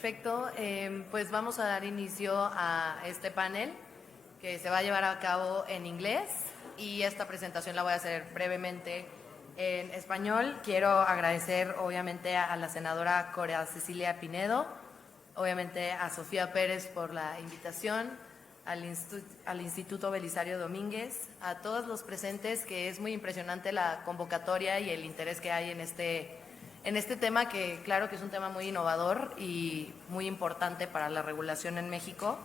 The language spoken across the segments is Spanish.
Perfecto, pues vamos a dar inicio a este panel que se va a llevar a cabo en inglés y esta presentación la voy a hacer brevemente en español. Quiero agradecer obviamente a la senadora Corea Cecilia Pinedo, obviamente a Sofía Pérez por la invitación, al Instituto Belisario Domínguez, a todos los presentes, que es muy impresionante la convocatoria y el interés que hay en este tema, que claro que es un tema muy innovador y muy importante para la regulación en México.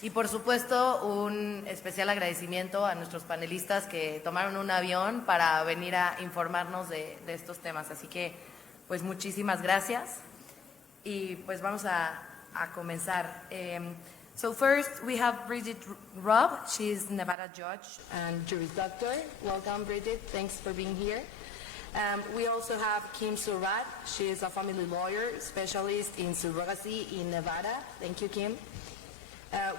Y por supuesto, un especial agradecimiento a nuestros panelistas que tomaron un avión para venir a informarnos de estos temas. Así que, pues muchísimas gracias. Y pues vamos a comenzar. So first, we have Bridget Robb. She's Nevada judge and Juris Doctor. Welcome, Bridget. Thanks for being here. We also have Kim Surratt. She is a family lawyer, specialist in surrogacy in Nevada. Thank you, Kim.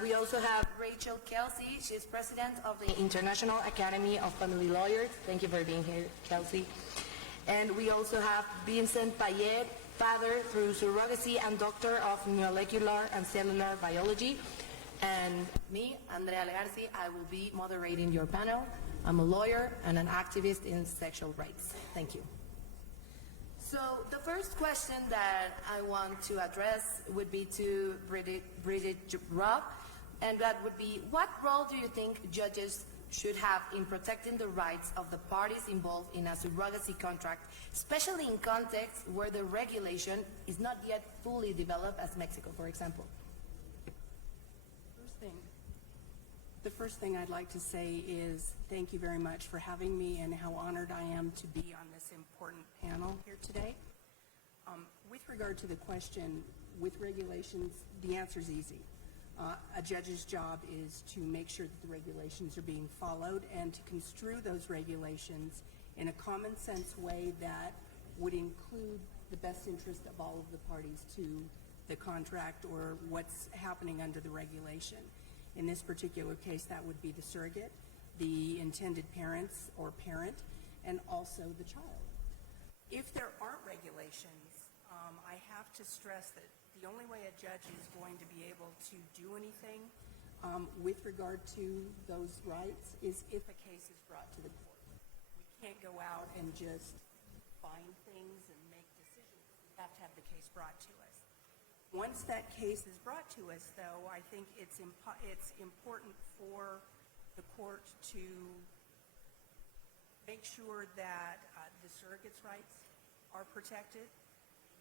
We also have Rachel Kelsey. She is president of the International Academy of Family Lawyers. Thank you for being here, Kelsey. And we also have Vincent Payet, father through surrogacy and doctor of molecular and cellular biology. And me, Andrea Legarci, I will be moderating your panel. I'm a lawyer and an activist in sexual rights. Thank you. So the first question that I want to address would be to Bridget Robb, and that would be, what role do you think judges should have in protecting the rights of the parties involved in a surrogacy contract, especially in contexts where the regulation is not yet fully developed, as Mexico, for example? The first thing I'd like to say is thank you very much for having me and how honored I am to be on this important panel here today. With regard to the question, with regulations, the answer is easy. A judge's job is to make sure that the regulations are being followed and to construe those regulations in a common sense way that would include the best interest of all of the parties to the contract or what's happening under the regulation. In this particular case, that would be the surrogate, the intended parents or parent, and also the child. If there aren't regulations, I have to stress that the only way a judge is going to be able to do anything with regard to those rights is if a case is brought to the court. We can't go out and just find things and make decisions. We have to have the case brought to us. Once that case is brought to us, though, I think it's important for the court to make sure that the surrogate's rights are protected,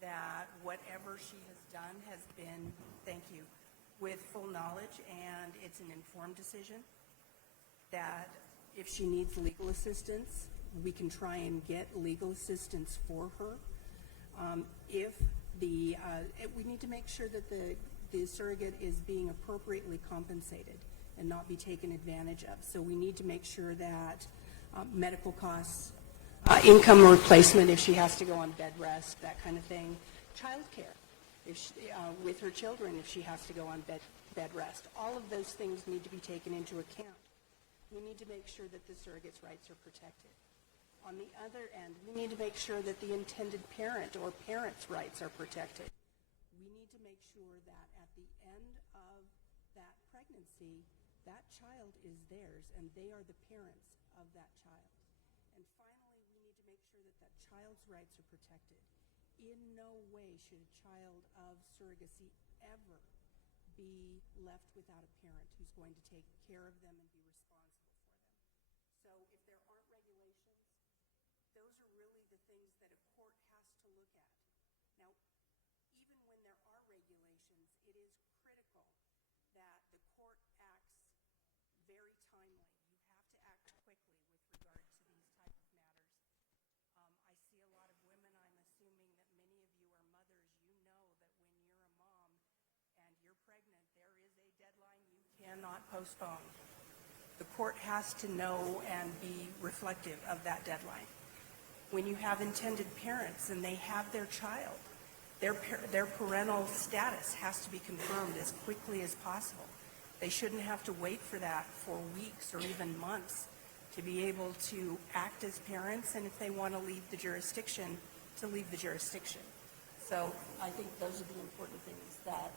that whatever she has done has been, thank you, with full knowledge and it's an informed decision, that if she needs legal assistance, we can try and get legal assistance for her. We need to make sure that the surrogate is being appropriately compensated and not be taken advantage of. So we need to make sure that medical costs, income replacement if she has to go on bed rest, that kind of thing, child care with her children if she has to go on bed rest. All of those things need to be taken into account. We need to make sure that the surrogate's rights are protected. On the other end, we need to make sure that the intended parent or parents' rights are protected. We need to make sure that at the end of that pregnancy, that child is theirs and they are the parents of that child. And finally, we need to make sure that that child's rights are protected. In no way should a child of surrogacy ever be left without a parent who's going to take care of them and be responsible for them. So if there aren't regulations, those are really the things that a court has to look at. Now, even when there are regulations, it is critical that the court acts very timely. You have to act quickly with regard to these type of matters. I see a lot of women. I'm assuming that many of you are mothers. You know that when you're a mom and you're pregnant, there is a deadline you cannot postpone. The court has to know and be reflective of that deadline. When you have intended parents and they have their child, their parental status has to be confirmed as quickly as possible. They shouldn't have to wait for that for weeks or even months to be able to act as parents, and if they want to leave the jurisdiction, to leave the jurisdiction. So I think those are the important things that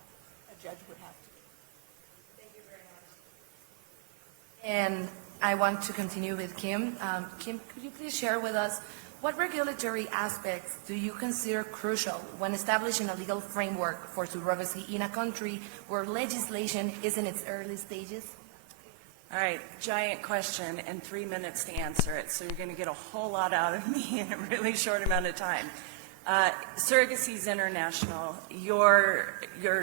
And I want to continue with Kim. Kim, could you please share with us what regulatory aspects do you consider crucial when establishing a legal framework for surrogacy in a country where legislation is in its early stages? All right, giant question and 3 minutes to answer it, so you're going to get a whole lot out of me in a really short amount of time. Surrogacy is international. Your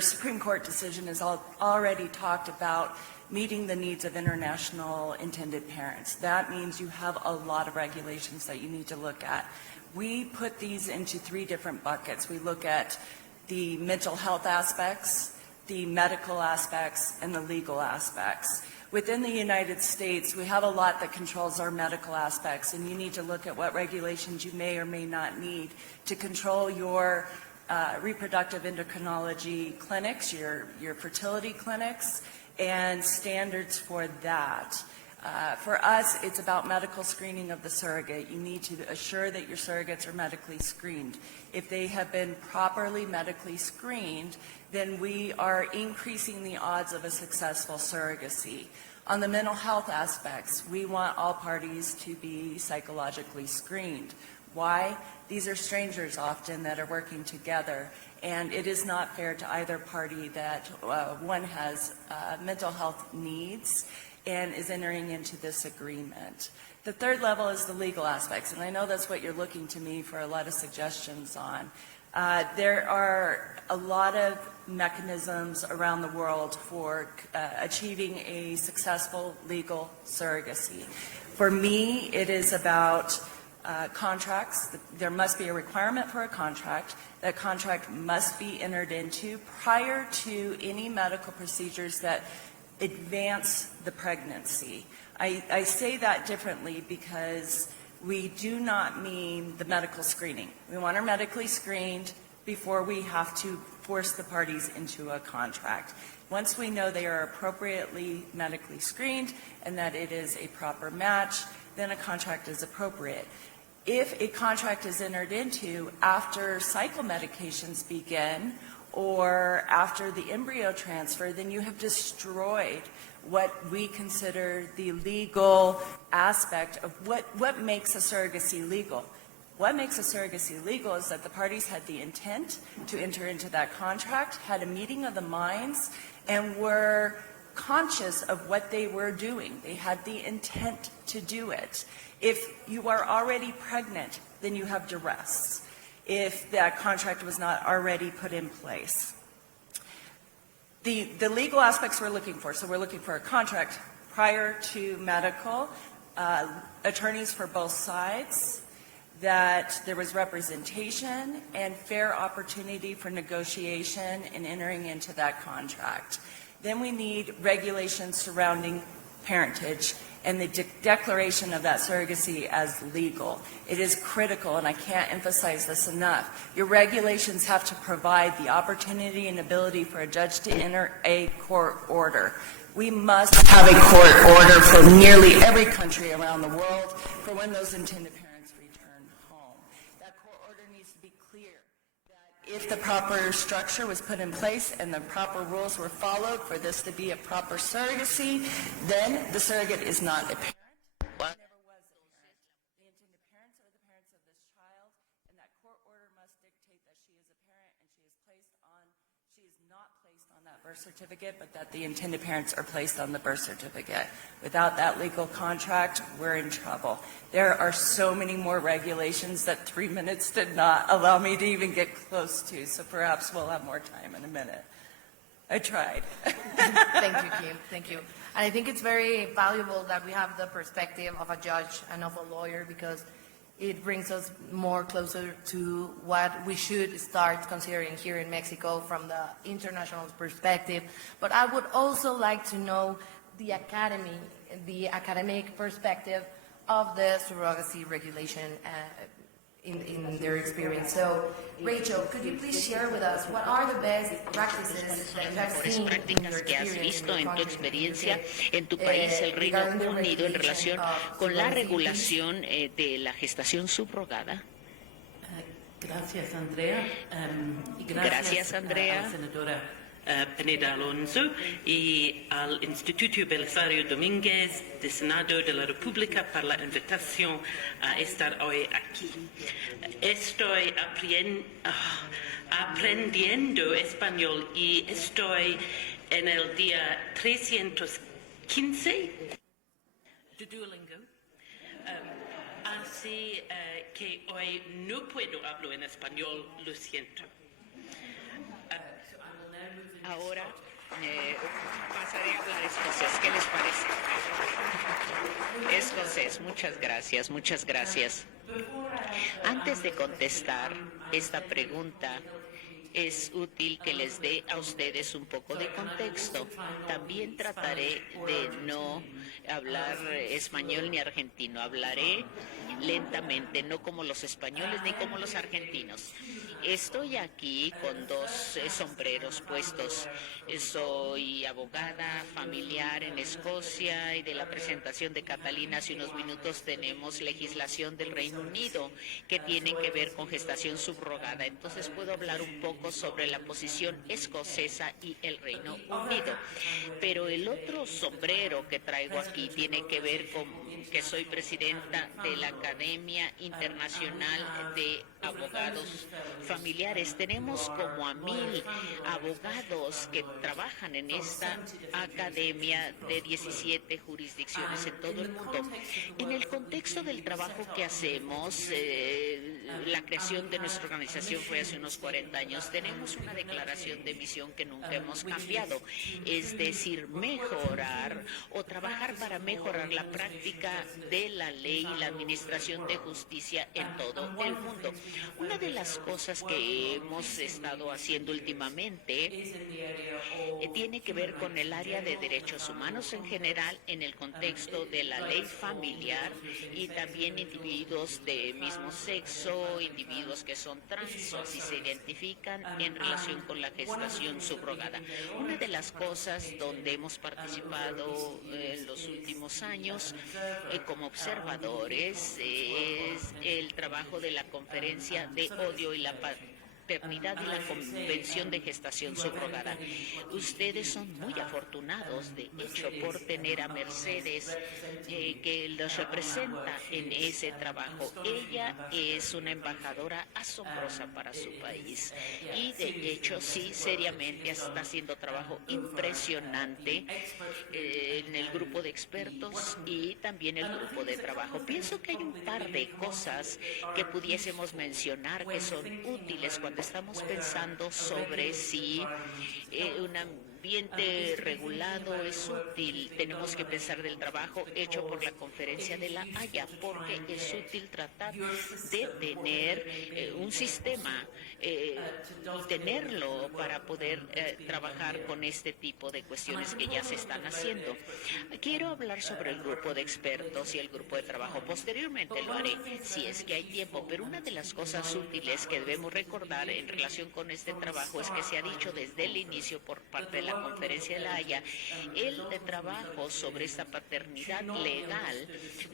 Supreme Court decision has already talked about meeting the needs of international intended parents. That means you have a lot of regulations that you need to look at. We put these into 3 different buckets. We look at the mental health aspects, the medical aspects, and the legal aspects. Within the United States, we have a lot that controls our medical aspects, and you need to look at what regulations you may or may not need to control your reproductive endocrinology clinics, your fertility clinics, and standards for that. For us, it's about medical screening of the surrogate. You need to assure that your surrogates are medically screened. If they have been properly medically screened, then we are increasing the odds of a successful surrogacy. On the mental health aspects, we want all parties to be psychologically screened. Why? These are strangers often that are working together, and it is not fair to either party that one has mental health needs and is entering into this agreement. The third level is the legal aspects, and I know that's what you're looking to me for a lot of suggestions on. There are a lot of mechanisms around the world for achieving a successful legal surrogacy. For me, it is about contracts. There must be a requirement for a contract. That contract must be entered into prior to any medical procedures that advance the pregnancy. I say that differently because we do not mean the medical screening. We want her medically screened before we have to force the parties into a contract. Once we know they are appropriately medically screened and that it is a proper match, then a contract is appropriate. If a contract is entered into after cycle medications begin or after the embryo transfer, then you have destroyed what we consider the legal aspect of what makes a surrogacy legal. What makes a surrogacy legal is that the parties had the intent to enter into that contract, had a meeting of the minds, and were conscious of what they were doing. They had the intent to do it. If you are already pregnant, then you have duress, if that contract was not already put in place. The legal aspects we're looking for, so we're looking for a contract prior to medical, attorneys for both sides, that there was representation and fair opportunity for negotiation in entering into that contract. Then we need regulations surrounding parentage and the declaration of that surrogacy as legal. It is critical, and I can't emphasize this enough. Your regulations have to provide the opportunity and ability for a judge to enter a court order. We must have a court order for nearly every country around the world for when those intended parents return home. That court order needs to be clear that if the proper structure was put in place and the proper rules were followed for this to be a proper surrogacy, then the surrogate is not a parent. Never was a parent. The intended parents are the parents of this child, and that court order must dictate that she is a parent and she is not placed on that birth certificate, but that the intended parents are placed on the birth certificate. Without that legal contract, we're in trouble. There are so many more regulations that 3 minutes did not allow me to even get close to, so perhaps we'll have more time in a minute. I tried. Thank you, Kim. Thank you. And I think it's very valuable that we have the perspective of a judge and of a lawyer, because it brings us more closer to what we should start considering here in Mexico from the international perspective. But I would also like to know the academic perspective of the surrogacy regulation in their experience. So, Rachel, could you please share with us what are the best practices that you have seen in your que has experience visto in your en tu country, experiencia en tu país, el Reino regarding the Unido, en regulation relación of con la surrogacy? regulación de la gestación subrogada? Gracias, Andrea. Y Gracias, Andrea. a la senadora Pineda Alonso y al Instituto Belisario Domínguez del Senado de la República por la invitación a estar hoy aquí. Estoy aprendiendo español y estoy en el día 315 de Duolingo. Así que hoy no puedo hablar en español, lo siento. Ahora pasaré a hablar escocés. ¿Qué les parece? Escocés, muchas gracias, muchas gracias. Antes de contestar esta pregunta, es útil que les dé a ustedes un poco de contexto. También trataré de no hablar español ni argentino. Hablaré lentamente, no como los españoles ni como los argentinos. Estoy aquí con dos sombreros puestos. Soy abogada familiar en Escocia y de la presentación de Catalina hace unos minutos tenemos legislación del Reino Unido que tiene que ver con gestación subrogada. Entonces puedo hablar un poco sobre la posición escocesa y el Reino Unido. Pero el otro sombrero que traigo aquí tiene que ver con que soy presidenta de la Academia Internacional de Abogados Familiares. Tenemos como a 1000 abogados que trabajan en esta academia de 17 jurisdicciones en todo el mundo. En el contexto del trabajo que hacemos, la creación de nuestra organización fue hace unos 40 años. Tenemos una declaración de misión que nunca hemos cambiado, es decir, mejorar o trabajar para mejorar la práctica de la ley y la administración de justicia en todo el mundo. Una de las cosas que hemos estado haciendo últimamente tiene que ver con el área de derechos humanos en general en el contexto de la ley familiar y también individuos de mismo sexo, individuos que son trans o así se identifican en relación con la gestación subrogada. Una de las cosas donde hemos participado en los últimos años como observadores es el trabajo de la Conferencia de Odio y la Paternidad y la Convención de Gestación Subrogada. Ustedes son muy afortunados, de hecho, por tener a Mercedes que los representa en ese trabajo. Ella es una embajadora asombrosa para su país y, de hecho, sí, seriamente está haciendo trabajo impresionante en el grupo de expertos y también el grupo de trabajo. Pienso que hay un par de cosas que pudiésemos mencionar que son útiles cuando estamos pensando sobre si un ambiente regulado es útil. Tenemos que pensar del trabajo hecho por la Conferencia de la Haya, porque es útil tratar de tener un sistema y tenerlo para poder trabajar con este tipo de cuestiones que ya se están haciendo. Quiero hablar sobre el grupo de expertos y el grupo de trabajo. Posteriormente lo haré si es que hay tiempo, pero una de las cosas útiles que debemos recordar en relación con este trabajo es que se ha dicho desde el inicio por parte de la Conferencia de la Haya, el trabajo sobre esta paternidad legal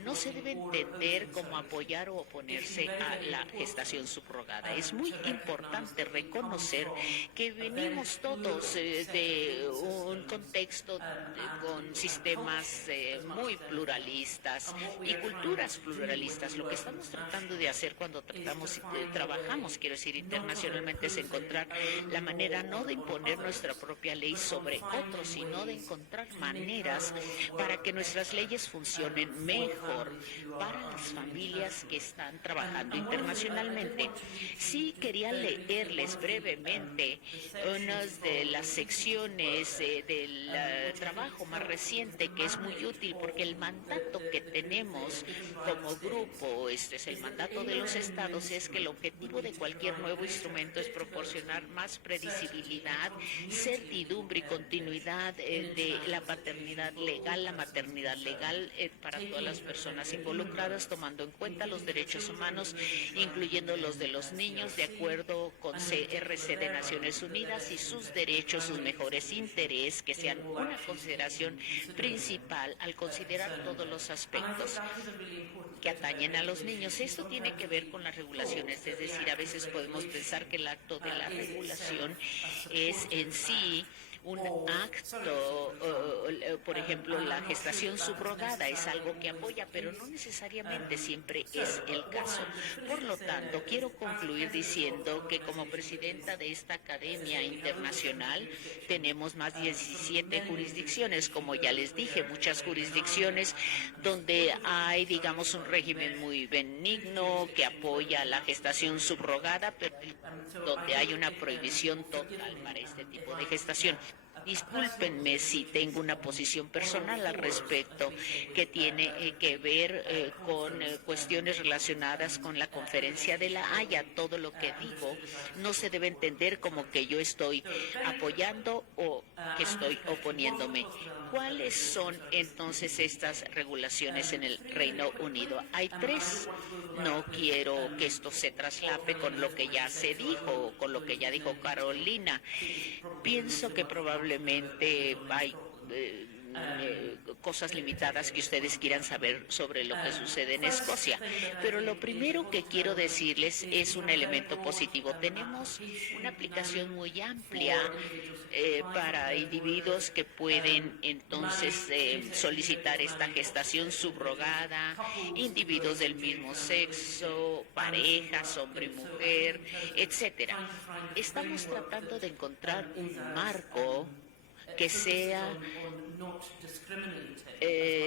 no se debe entender como apoyar o oponerse a la gestación subrogada. Es muy importante reconocer que venimos todos de un contexto con sistemas muy pluralistas y culturas pluralistas. Lo que estamos tratando de hacer cuando trabajamos, quiero decir, internacionalmente, es encontrar la manera no de imponer nuestra propia ley sobre otros, sino de encontrar maneras para que nuestras leyes funcionen mejor para las familias que están trabajando internacionalmente. Sí, quería leerles brevemente unas de las secciones del trabajo más reciente que es muy útil porque el mandato que tenemos como grupo, este es el mandato de los estados, es que el objetivo de cualquier nuevo instrumento es proporcionar más previsibilidad, certidumbre y continuidad de la paternidad legal, la maternidad legal para todas las personas involucradas, tomando en cuenta los derechos humanos, incluyendo los de los niños, de acuerdo con CRC de Naciones Unidas y sus derechos, sus mejores intereses, que sean una consideración principal al considerar todos los aspectos que atañen a los niños. Esto tiene que ver con las regulaciones, es decir, a veces podemos pensar pensar que el acto de la regulación es en sí un acto, por ejemplo, la gestación subrogada es algo que apoya, pero no necesariamente siempre es el caso. Por lo tanto, quiero concluir diciendo que como presidenta de esta Academia Internacional tenemos más de 17 jurisdicciones, como ya les dije, muchas jurisdicciones donde hay, digamos, un régimen muy benigno que apoya la gestación subrogada, pero donde hay una prohibición total para este tipo de gestación. Discúlpenme si tengo una posición personal al respecto que tiene que ver con cuestiones relacionadas con la Conferencia de La Haya. Todo lo que digo no se debe entender como que yo estoy apoyando o que estoy oponiéndome. ¿Cuáles son entonces estas regulaciones en el Reino Unido? Hay 3. No quiero que esto se traslape con lo que ya se dijo, con lo que ya dijo Carolina. Pienso que probablemente hay cosas limitadas que ustedes quieran saber sobre lo que sucede en Escocia. Pero lo primero que quiero decirles es un elemento positivo. Tenemos una aplicación muy amplia para individuos que pueden entonces solicitar esta gestación subrogada, individuos del mismo sexo, parejas, hombre y mujer, etcétera. Estamos tratando de encontrar un marco que sea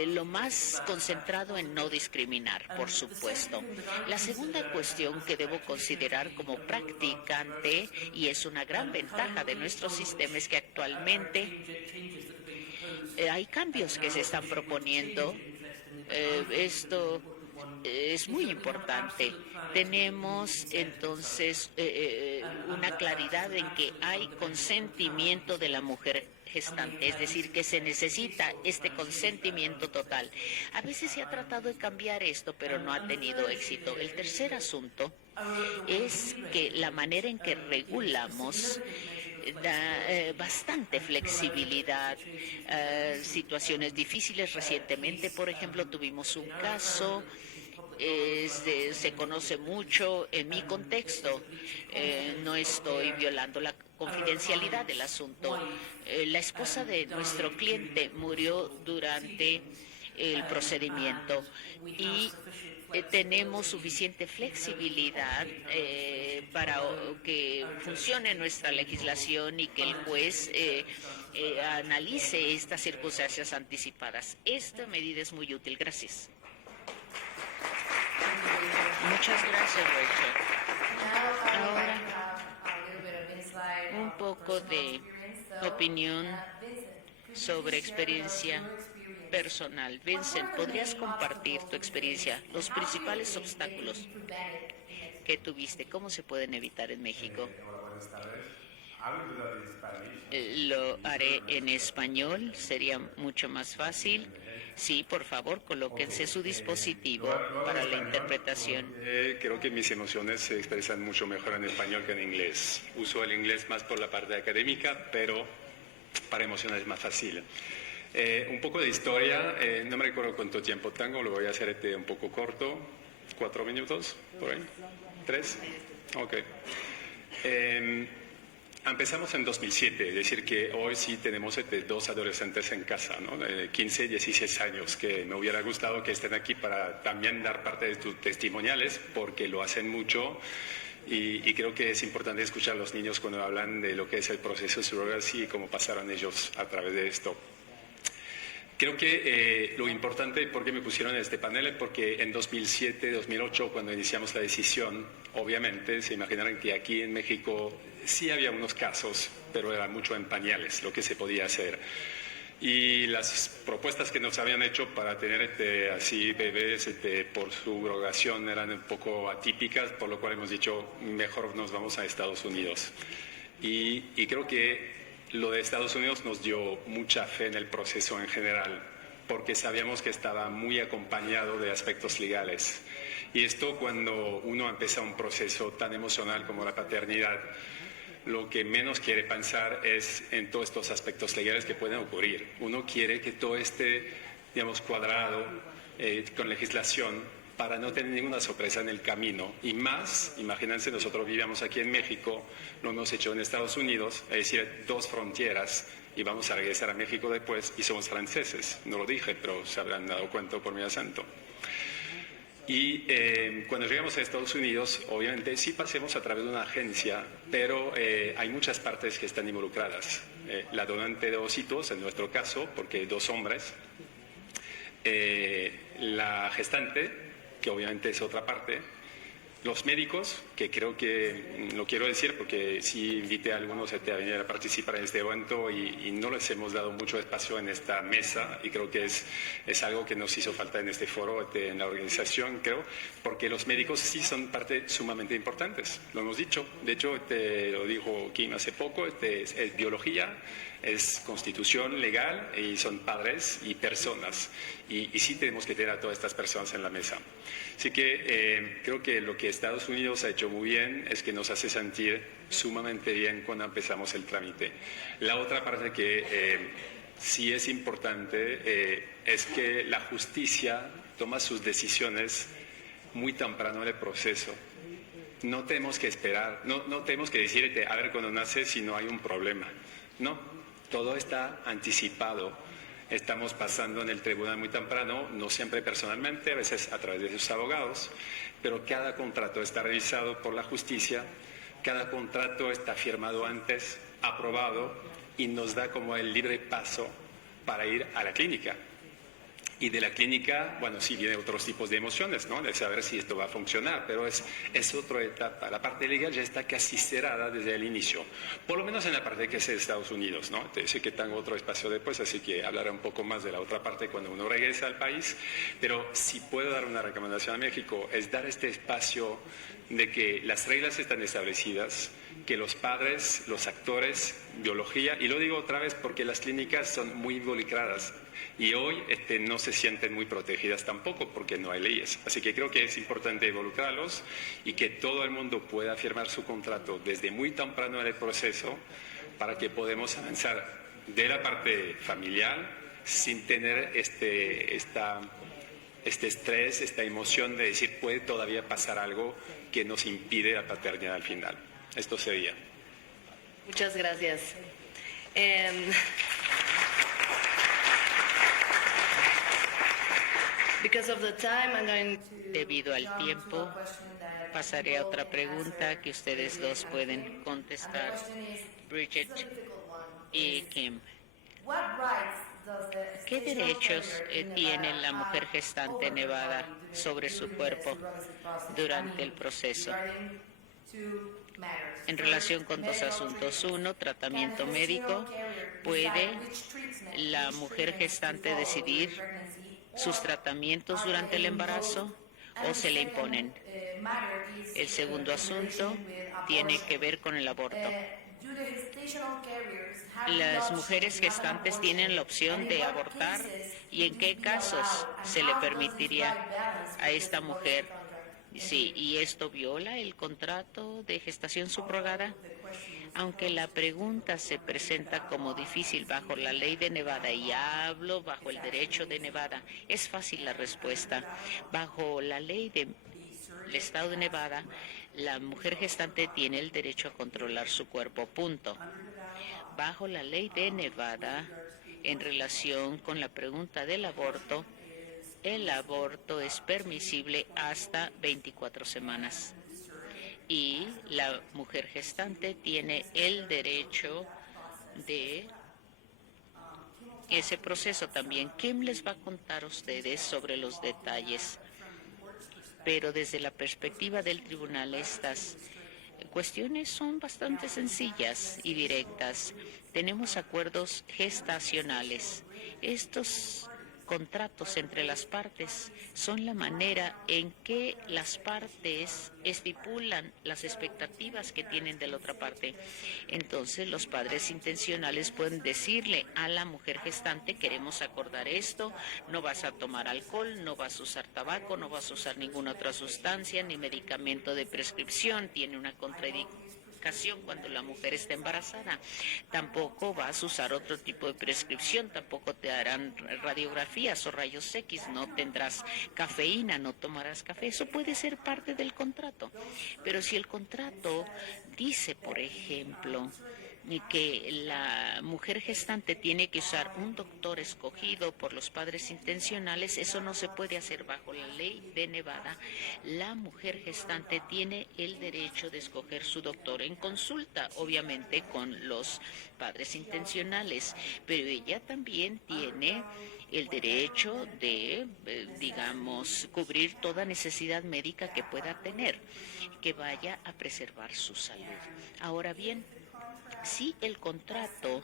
lo más concentrado en no discriminar, por supuesto. La segunda cuestión que debo considerar como practicante, y es una gran ventaja de nuestro sistema, es que actualmente hay cambios que se están proponiendo. Esto es muy importante. Tenemos entonces una claridad en que hay consentimiento de la mujer gestante, es decir, que se necesita este consentimiento total. A veces se ha tratado de cambiar esto, pero no ha tenido éxito. El tercer asunto es que la manera en que regulamos da bastante flexibilidad, situaciones difíciles. Recientemente, por ejemplo, tuvimos un caso, se conoce mucho en mi contexto, no estoy violando la confidencialidad del asunto. La esposa de nuestro cliente murió durante el procedimiento y tenemos suficiente flexibilidad para que funcione nuestra legislación y que el juez analice estas circunstancias anticipadas. Esta medida es muy útil. Gracias. Muchas gracias, Rachel. Ahora, un poco de opinión sobre experiencia personal. Vincent, ¿podrías compartir tu experiencia? Los principales obstáculos que tuviste, ¿cómo se pueden evitar en México? Buenas tardes. Hablo de Spanish. Lo haré en español, sería mucho más fácil. Sí, por favor, colóquense su dispositivo para la interpretación. Creo que mis emociones se expresan mucho mejor en español que en inglés. Uso el inglés más por la parte académica, pero para emociones es más fácil. Un poco de historia, no me recuerdo cuánto tiempo tengo, lo voy a hacer un poco corto, 4 minutos, por ahí, 3, ok. Empezamos en 2007, es decir que hoy sí tenemos 2 adolescentes en casa, ¿no? De 15 y 16 años, que me hubiera gustado que estén aquí para también dar parte de sus testimoniales, porque lo hacen mucho. Y creo que es importante escuchar a los niños cuando hablan de lo que es el proceso de surrogacy y cómo pasaron ellos a través de esto. Creo que lo importante, ¿por qué me pusieron en este panel? Es porque en 2007, 2008, cuando iniciamos la decisión, obviamente se imaginarán que aquí en México sí había unos casos, pero era mucho en pañales lo que se podía hacer. Y las propuestas que nos habían hecho para tener así bebés por subrogación eran un poco atípicas, por lo cual hemos dicho, mejor nos vamos a Estados Unidos. Y creo que lo de Estados Unidos nos dio mucha fe en el proceso en general, porque sabíamos que estaba muy acompañado de aspectos legales. Y esto, cuando uno empieza un proceso tan emocional como la paternidad, lo que menos quiere pensar es en todos estos aspectos legales que pueden ocurrir. Uno quiere que todo esté, digamos, cuadrado con legislación para no tener ninguna sorpresa en el camino. Y más, imagínense, nosotros vivíamos aquí en México, lo hemos hecho en Estados Unidos, es decir, 2 fronteras, y vamos a regresar a México después, y somos franceses. No lo dije, pero se habrán dado cuenta por mi acento. Y cuando llegamos a Estados Unidos, obviamente sí pasemos a través de una agencia, pero hay muchas partes que están involucradas. La donante de ositos, en nuestro caso, porque 2 hombres, la gestante, que obviamente es otra parte, los médicos, que creo que lo quiero decir porque sí invité a algunos a venir a participar en este evento y no les hemos dado mucho espacio en esta mesa y creo que es algo que nos hizo falta en este foro, en la organización, creo, porque los médicos sí son parte sumamente importantes, lo hemos dicho. De hecho, lo dijo Kim hace poco, es biología, es constitución legal y son padres y personas. Y sí tenemos que tener a todas estas personas en la mesa. Así que creo que lo que Estados Unidos ha hecho muy bien es que nos hace sentir sumamente bien cuando empezamos el trámite. La otra parte que sí es importante es que la justicia toma sus decisiones muy temprano en el proceso. No tenemos que esperar, no tenemos que decirte a ver cuando nace si no hay un problema. No, todo está anticipado. Estamos pasando en el tribunal muy temprano, no siempre personalmente, a veces a través de sus abogados, pero cada contrato está revisado por la justicia, cada contrato está firmado antes, aprobado y nos da como el libre paso para ir a la clínica. Y de la clínica, bueno, sí vienen otros tipos de emociones, ¿no? De saber si esto va a funcionar, pero es otra etapa. La parte legal ya está casi cerrada desde el inicio, por lo menos en la parte que es de Estados Unidos, ¿no? Sé que tengo otro espacio después, así que hablaré un poco más de la otra parte cuando uno regresa al país, pero si puedo dar una recomendación a México, es dar este espacio de que las reglas están establecidas, que los padres, los actores, biología, y lo digo otra vez porque las clínicas son muy involucradas, y hoy no se sienten muy protegidas tampoco porque no hay leyes. Así que creo que es importante involucrarlos y que todo el mundo pueda firmar su contrato desde muy temprano en el proceso para que podamos avanzar de la parte familiar sin tener este estrés, esta emoción de decir puede todavía pasar algo que nos impide la paternidad al final. Esto sería. Muchas gracias. Because of the time, I'm going to Debido al jump to tiempo, a question that pasaré a you otra will pregunta answer que ustedes very dos pueden accurately. contestar. And the question is, Bridget it's a difficult one, y is, Kim. what rights does the ¿Qué gestational derechos carrier in tiene Nevada la mujer have gestante over en her Nevada body sobre su during the cuerpo surrogacy process? durante el proceso? Regarding two matters. En First, relación con 2 medical asuntos. treatment. 1, tratamiento Can the médico. gestational carrier ¿Puede decide which treatment- la which mujer treatments to gestante follow decidir during pregnancy, sus or tratamientos are durante el they embarazo imposed? o And se the le second, imponen? matter is, El segundo in asunto relation with tiene abortion. que ver con el aborto. Do the gestational carriers have the Las option mujeres to have an gestantes abortion? tienen la opción And in de what abortar cases y en would qué it be casos allowed? And se le how does this permitiría right balance a with esta this mujer. abortion contract? Sí, ¿y esto viola el contrato de gestación subrogada? Aunque la pregunta se presenta como difícil bajo la ley de Nevada, y hablo bajo el derecho de Nevada, es fácil la respuesta. Bajo la ley del estado de Nevada, la mujer gestante tiene el derecho a controlar su cuerpo, punto. Bajo la ley de Nevada, en relación con la pregunta del aborto, el aborto es permisible hasta 24 semanas. Y la mujer gestante tiene el derecho de ese proceso también. Kim les va a contar a ustedes sobre los detalles, pero desde la perspectiva del tribunal estas cuestiones son bastante sencillas y directas. Tenemos acuerdos gestacionales. Estos contratos entre las partes son la manera en que las partes estipulan las expectativas que tienen de la otra parte. Entonces, los padres intencionales pueden decirle a la mujer gestante: queremos acordar esto, no vas a tomar alcohol, no vas a usar tabaco, no vas a usar ninguna otra sustancia ni medicamento de prescripción. Tiene una contradicción medicación cuando la mujer está embarazada. Tampoco vas a usar otro tipo de prescripción, tampoco te harán radiografías o rayos X, no tendrás cafeína, no tomarás café. Eso puede ser parte del contrato. Pero si el contrato dice, por ejemplo, que la mujer gestante tiene que usar un doctor escogido por los padres intencionales, eso no se puede hacer bajo la ley de Nevada. La mujer gestante tiene el derecho de escoger su doctor en consulta, obviamente con los padres intencionales, pero ella también tiene el derecho de, digamos, cubrir toda necesidad médica que pueda tener, que vaya a preservar su salud. Ahora bien, si el contrato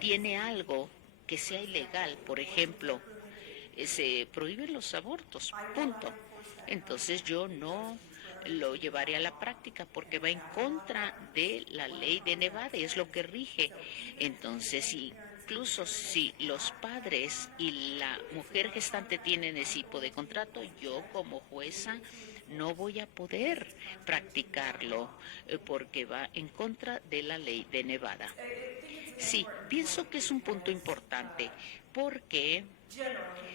tiene algo que sea ilegal, por ejemplo, se prohíben los abortos, punto. Entonces yo no lo llevaré a la práctica porque va en contra de la ley de Nevada y es lo que rige. Entonces, incluso si los padres y la mujer gestante tienen ese tipo de contrato, yo como jueza no voy a poder practicarlo porque va en contra de la ley de Nevada. Sí, pienso que es un punto importante porque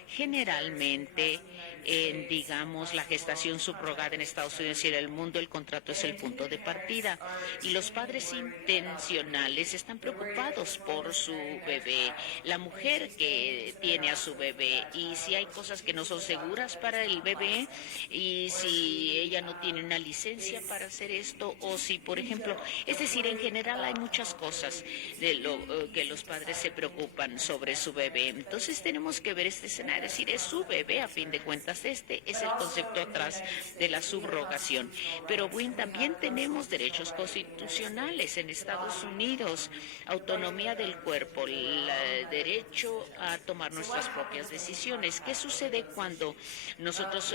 generalmente en, digamos, la gestación subrogada en Estados Unidos y en el mundo, el contrato es el punto de partida. Y los padres intencionales están preocupados por su bebé, la mujer que tiene a su bebé, y si hay cosas que no son seguras para el bebé, y si ella no tiene una licencia para hacer esto, o si, por ejemplo, es decir, en general hay muchas cosas de lo que los padres se preocupan sobre su bebé. Entonces tenemos que ver este escenario, es decir, es su bebé a fin de cuentas. Este es el concepto atrás de la subrogación. Pero bueno, también tenemos derechos constitucionales en Estados Unidos, autonomía del cuerpo, el derecho a tomar nuestras propias decisiones. ¿Qué sucede cuando nosotros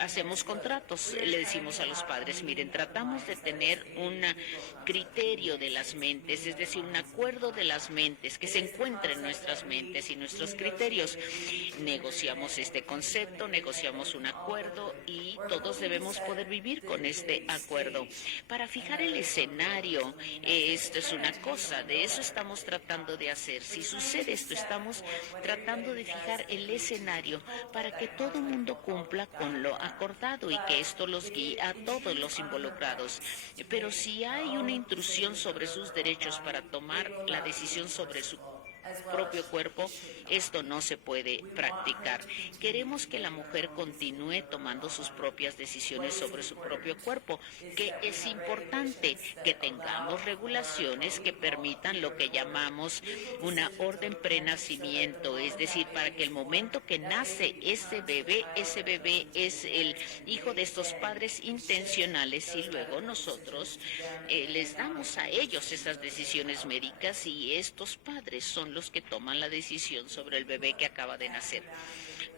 hacemos contratos? Le decimos a los padres, miren, tratamos de tener un criterio de las mentes, es decir, un acuerdo de las mentes que se encuentre en nuestras mentes y nuestros criterios. Negociamos este concepto, negociamos un acuerdo y todos debemos poder vivir con este acuerdo. Para fijar el escenario, esto es una cosa, de eso estamos tratando de hacer. Si sucede esto, estamos tratando de fijar el escenario para que todo el mundo cumpla con lo acordado y que esto los guíe a todos los involucrados. Pero si hay una intrusión sobre sus derechos para tomar la decisión sobre su propio cuerpo, esto no se puede practicar. Queremos que la mujer continúe tomando sus propias decisiones sobre su propio cuerpo, que es importante que tengamos regulaciones que permitan lo que llamamos una orden prenacimiento, es decir, para que el momento que nace ese bebé es el hijo de estos padres intencionales y luego nosotros les damos a ellos esas decisiones médicas y estos padres son los que toman la decisión sobre el bebé que acaba de nacer.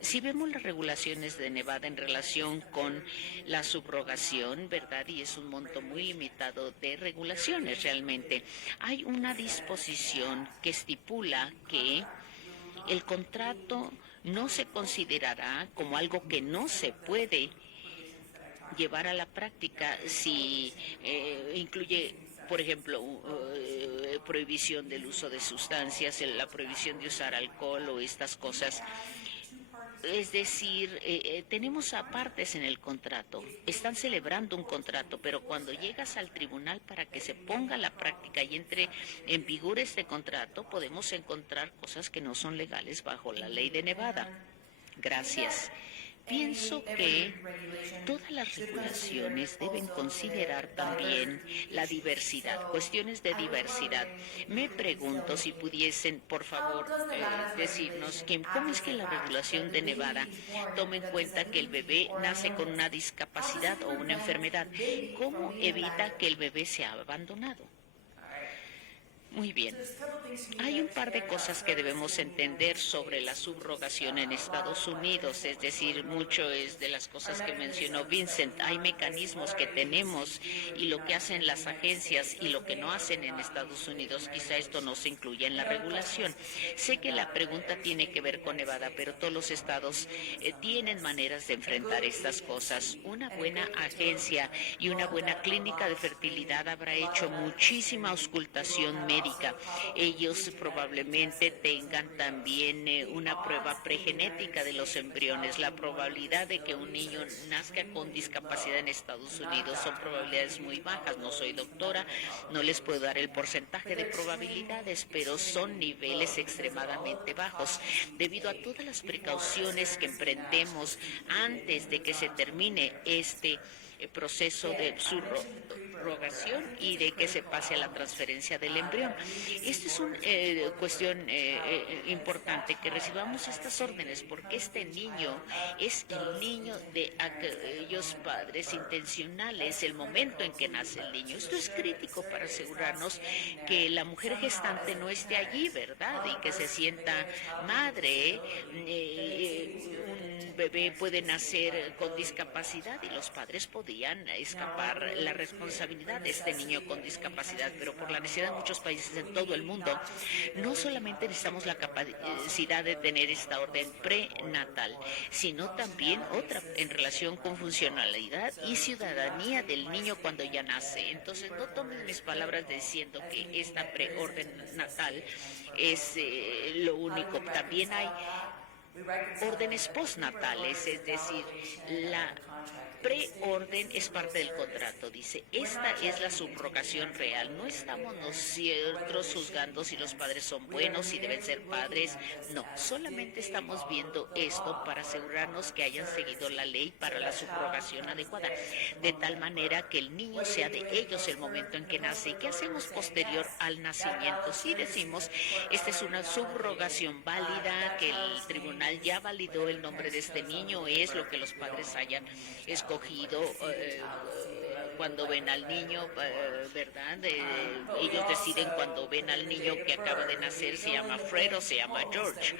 Si vemos las regulaciones de Nevada en relación con la subrogación, ¿verdad? Y es un monto muy limitado de regulaciones realmente. Hay una disposición que estipula que el contrato no se considerará como algo que no se puede llevar a la práctica si incluye, por ejemplo, prohibición del uso de sustancias, la prohibición de usar alcohol o estas cosas. Es decir, tenemos apartes en el contrato, están celebrando un contrato, pero cuando llegas al tribunal para que se ponga la práctica y entre en vigor este contrato, podemos encontrar cosas que no son legales bajo la ley de Nevada. Gracias. Pienso que todas las regulaciones deben considerar también la diversidad, cuestiones de diversidad. Me pregunto si pudiesen, por favor, decirnos cómo es que la regulación de Nevada toma en cuenta que el bebé nace con una discapacidad o una enfermedad. ¿Cómo evita que el bebé sea abandonado? Muy bien. Hay un par de cosas que debemos entender sobre la subrogación en Estados Unidos, es decir, mucho es de las cosas que mencionó Vincent. Hay mecanismos que tenemos y lo que hacen las agencias y lo que no hacen en Estados Unidos, quizá esto no se incluya en la regulación. Sé que la pregunta tiene que ver con Nevada, pero todos los estados tienen maneras de enfrentar estas cosas. Una buena agencia y una buena clínica de fertilidad habrá hecho muchísima auscultación médica. Ellos probablemente tengan también una prueba pregenética de los embriones. La probabilidad de que un niño nazca con discapacidad en Estados Unidos son probabilidades muy bajas. No soy doctora, no les puedo dar el porcentaje de probabilidades, pero son niveles extremadamente bajos. Debido a todas las precauciones que emprendemos antes de que se termine este proceso de subrogación y de que se pase a la transferencia del embrión. Esta es una cuestión importante, que recibamos estas órdenes, porque este niño es el niño de aquellos padres intencionales, el momento en que nace el niño. Esto es crítico para asegurarnos que la mujer gestante no esté allí, ¿verdad? Y que se sienta madre. Un bebé puede nacer con discapacidad y los padres podían escapar la responsabilidad de este niño con discapacidad, pero por la necesidad de muchos países en todo el mundo, no solamente necesitamos la capacidad de tener esta orden prenatal, sino también otra en relación con funcionalidad y ciudadanía del niño cuando ya nace. Entonces, no tomen mis palabras diciendo que esta preorden natal es lo único. También hay órdenes postnatales, es decir, la preorden es parte del contrato. Dice, esta es la subrogación real. No estamos nosotros juzgando si los padres son buenos, si deben ser padres. No, solamente estamos viendo esto para asegurarnos que hayan seguido la ley para la subrogación adecuada, de tal manera que el niño sea de ellos el momento en que nace. ¿Y qué hacemos posterior al nacimiento? Si decimos, esta es una subrogación válida, que el tribunal ya validó el nombre de este niño, es lo que los padres hayan escogido cuando ven al niño, ¿verdad? Ellos deciden cuando ven al niño que acaba de nacer, se llama Fred o se llama George.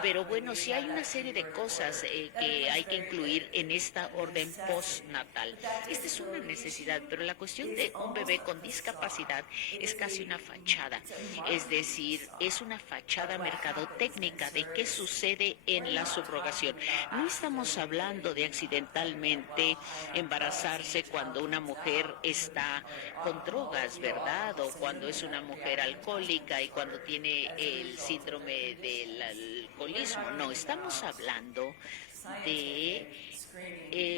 Pero bueno, sí hay una serie de cosas que hay que incluir en esta orden postnatal. Esta es una necesidad, pero la cuestión de un bebé con discapacidad es casi una fachada. Es decir, es una fachada mercadotécnica de qué sucede en la subrogación. No estamos hablando de accidentalmente embarazarse cuando una mujer está con drogas, ¿verdad? O cuando es una mujer alcohólica y cuando tiene el síndrome del alcoholismo. No, estamos hablando de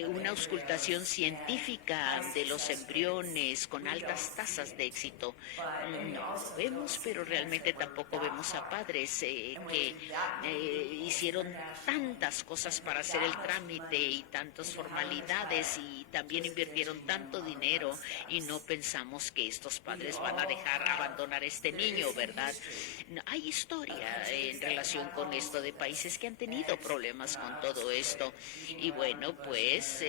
una auscultación científica de los embriones con altas tasas de éxito. No lo vemos, pero realmente tampoco vemos a padres que hicieron tantas cosas para hacer el trámite y tantas formalidades y también invirtieron tanto dinero y no pensamos que estos padres van a dejar abandonar a este niño, ¿verdad? No, hay historia en relación con esto de países que han tenido problemas con todo esto y bueno, pues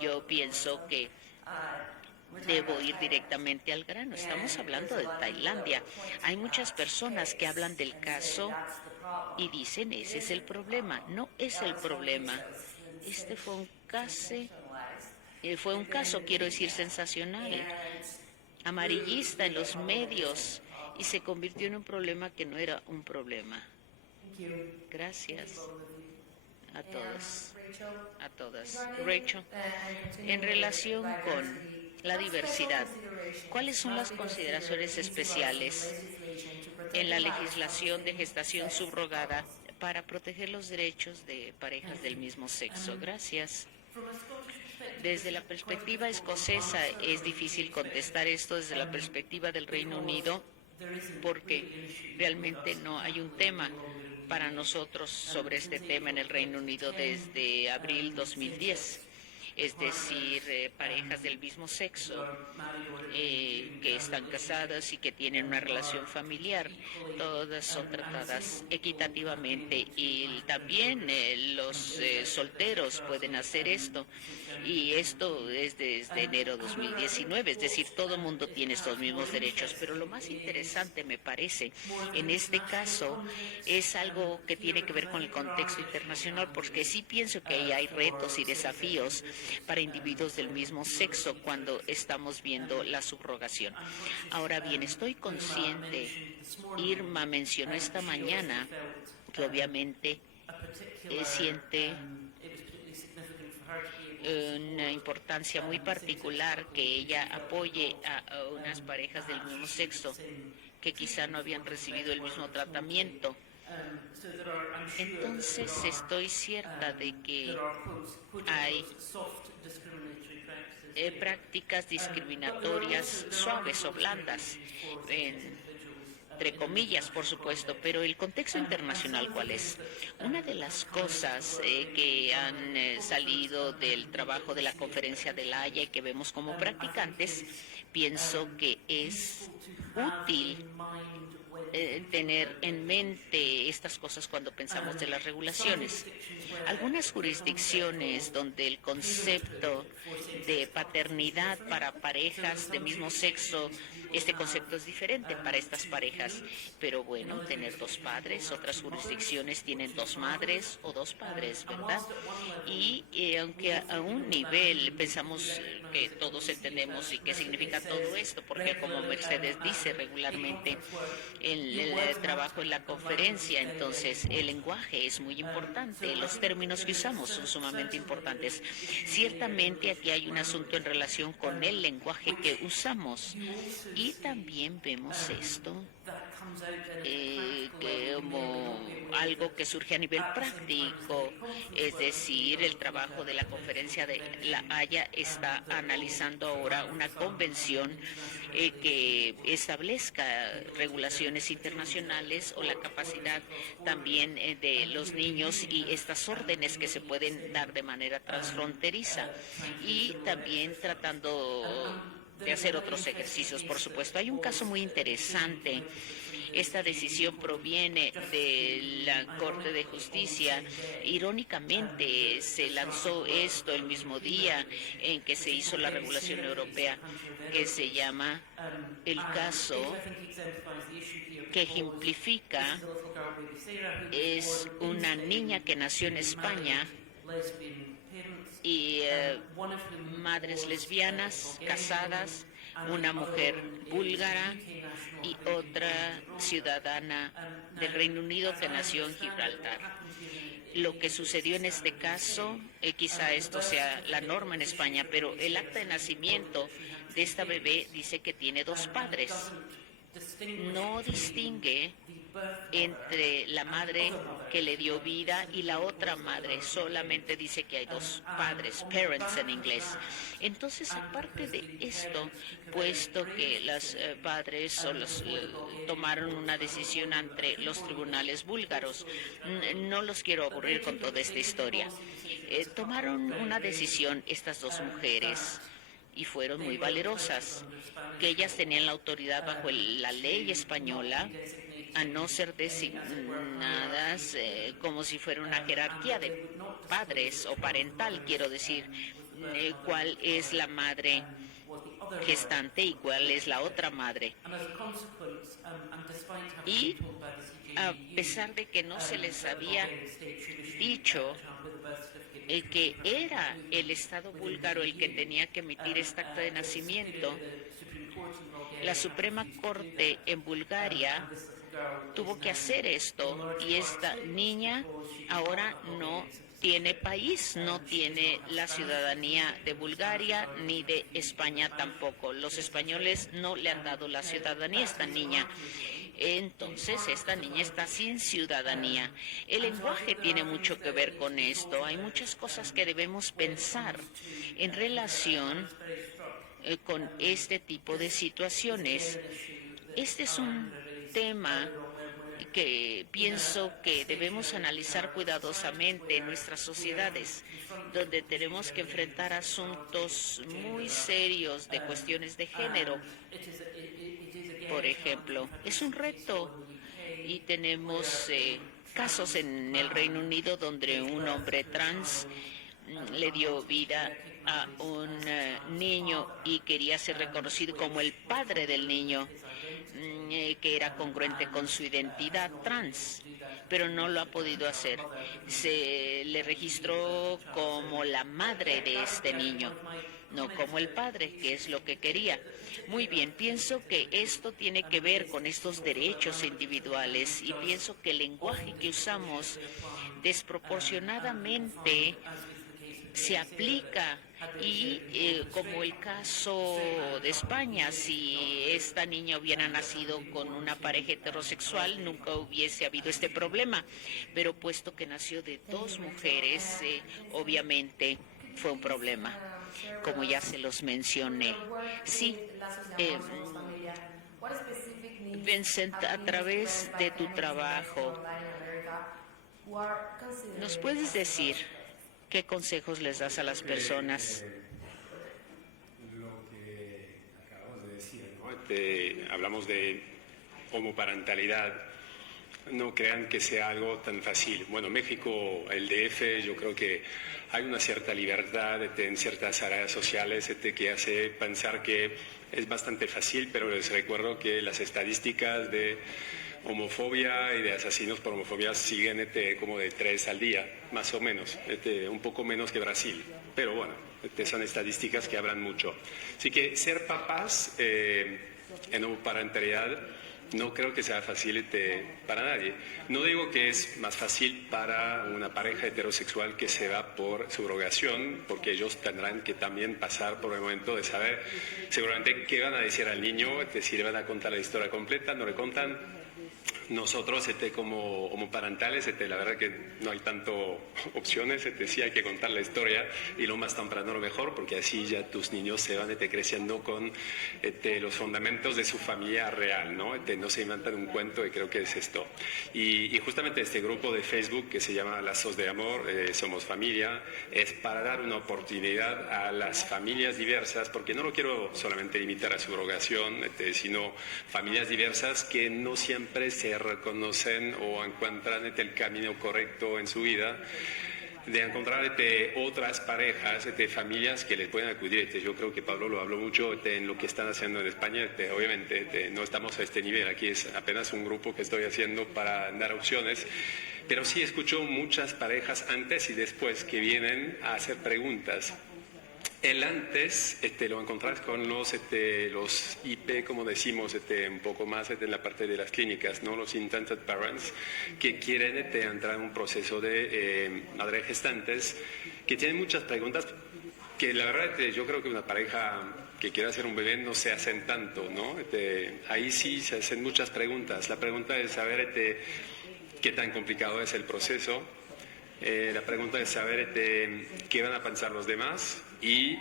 yo pienso que debo ir directamente al grano. Estamos hablando de Tailandia. Hay muchas personas que hablan del caso y dicen, ese es el problema. No es el problema. Este fue un caso, quiero decir, sensacional, amarillista en los medios y se convirtió en un problema que no era un problema. Gracias a todos, a todas. Rachel, en relación con la diversidad, ¿cuáles son las consideraciones especiales en la legislación de gestación subrogada para proteger los derechos de parejas del mismo sexo? Gracias. Desde la perspectiva escocesa es difícil contestar esto. Desde la perspectiva del Reino Unido, porque realmente no hay un tema para nosotros sobre este tema en el Reino Unido desde abril 2010. es decir, parejas del mismo sexo que están casadas y que tienen una relación familiar. Todas son tratadas equitativamente y también los solteros pueden hacer esto. Y esto es desde enero de 2019, es decir, todo el mundo tiene estos mismos derechos. Pero lo más interesante, me parece, en este caso, es algo que tiene que ver con el contexto internacional, porque sí pienso que ahí hay retos y desafíos para individuos del mismo sexo cuando estamos viendo la subrogación. Ahora bien, estoy consciente, Irma mencionó esta mañana que obviamente siente una importancia muy particular que ella apoye a unas parejas del mismo sexo que quizá no habían recibido el mismo tratamiento. Entonces estoy cierta de que hay prácticas discriminatorias suaves o blandas, entre comillas, por supuesto, pero el contexto internacional, ¿cuál es? Una de las cosas que han salido del trabajo de la Conferencia de La Haya y que vemos como practicantes, pienso que es útil tener en mente estas cosas cuando pensamos de las regulaciones. Algunas jurisdicciones donde el concepto de paternidad para parejas de mismo sexo, este concepto es diferente para estas parejas, pero bueno, tener dos padres, otras jurisdicciones tienen dos madres o dos padres, ¿verdad? Y aunque a un nivel pensamos que todos entendemos y qué significa todo esto, porque como Mercedes dice regularmente, el trabajo en la conferencia, entonces el lenguaje es muy importante, los términos que usamos son sumamente importantes. Ciertamente aquí hay un asunto en relación con el lenguaje que usamos y también vemos esto como algo que surge a nivel práctico, es decir, el trabajo de la Conferencia de La Haya está analizando ahora una convención que establezca regulaciones internacionales o la capacidad también de los niños y estas órdenes que se pueden dar de manera transfronteriza y también tratando de hacer otros ejercicios, por supuesto. Hay un caso muy interesante. Esta decisión proviene de la Corte de Justicia. Irónicamente, se lanzó esto el mismo día en que se hizo la regulación europea, que se llama el caso que ejemplifica, es una niña que nació en España y madres lesbianas casadas, una mujer búlgara y otra ciudadana del Reino Unido que nació en Gibraltar. Lo que sucedió en este caso, quizá esto sea la norma en España, pero el acta de nacimiento de esta bebé dice que tiene dos padres. No distingue entre la madre que le dio vida y la otra madre, solamente dice que hay dos padres, parents en inglés. Entonces, aparte de esto, puesto que los padres tomaron una decisión ante los tribunales búlgaros, no los quiero aburrir con toda esta historia, tomaron una decisión estas dos mujeres y fueron muy valerosas, que ellas tenían la autoridad bajo la ley española a no ser designadas como si fuera una jerarquía de padres o parental, quiero decir, cuál es la madre gestante y cuál es la otra madre. Y a pesar de que no se les había dicho que era el Estado búlgaro el que tenía que emitir esta acta de nacimiento, la Suprema Corte en Bulgaria tuvo que hacer esto y esta niña ahora no tiene país, no tiene la ciudadanía de Bulgaria ni de España tampoco. Los españoles no le han dado la ciudadanía a esta niña. Entonces, esta niña está sin ciudadanía. El lenguaje tiene mucho que ver con esto. Hay muchas cosas que debemos pensar en relación con este tipo de situaciones. Este es un tema que pienso que debemos analizar cuidadosamente nuestras sociedades, donde tenemos que enfrentar asuntos muy serios de cuestiones de género. Por ejemplo, es un reto y tenemos casos en el Reino Unido donde un hombre trans le dio vida a un niño y quería ser reconocido como el padre del niño, que era congruente con su identidad trans, pero no lo ha podido hacer. Se le registró como la madre de este niño, no como el padre, que es lo que quería. Muy bien, pienso que esto tiene que ver con estos derechos individuales y pienso que el lenguaje que usamos desproporcionadamente se aplica y como el caso de España, si esta niña hubiera nacido con una pareja heterosexual nunca hubiese habido este problema, pero puesto que nació de dos mujeres, obviamente fue un problema, como ya se los mencioné. Sí, Vincent, a través de tu trabajo, ¿nos puedes decir qué consejos les das a las personas? Lo que acabamos de decir, ¿no? Hablamos de homoparentalidad. No crean que sea algo tan fácil. Bueno, México, el DF, yo creo que hay una cierta libertad en ciertas áreas sociales que hace pensar que es bastante fácil, pero les recuerdo que las estadísticas de homofobia y de asesinos por homofobia siguen como de 3 al día, más o menos, un poco menos que Brasil, pero bueno, son estadísticas que hablan mucho. Así que ser papás en homoparentalidad no creo que sea fácil para nadie. No digo que es más fácil para una pareja heterosexual que se va por subrogación, porque ellos tendrán que también pasar por el momento de saber seguramente qué van a decir al niño, si le van a contar la historia completa, no le contan. Nosotros, como homoparentales, la verdad que no hay tanto opciones, sí hay que contar la historia y lo más temprano lo mejor, porque así ya tus niños se van creciendo con los fundamentos de su familia real, ¿no? No se inventan un cuento y creo que es esto. Y justamente este grupo de Facebook que se llama Lazos de Amor, Somos Familia, es para dar una oportunidad a las familias diversas, porque no lo quiero solamente limitar a subrogación, sino familias diversas que no siempre se reconocen o encuentran el camino correcto en su vida, de encontrar otras parejas, familias que les puedan acudir. Yo creo que Pablo lo habló mucho en lo que están haciendo en España. Obviamente no estamos a este nivel, aquí es apenas un grupo que estoy haciendo para dar opciones, pero sí escucho muchas parejas antes y después que vienen a hacer preguntas. El antes lo encontrás con los IP, como decimos, un poco más en la parte de las clínicas, ¿no? Los intended parents, que quieren entrar en un proceso de madres gestantes, que tienen muchas preguntas, que la verdad yo creo que una pareja que quiere hacer un bebé no se hacen tanto, ¿no? Ahí sí se hacen muchas preguntas. La pregunta es saber qué tan complicado es el proceso. La pregunta es saber qué van a pensar los demás y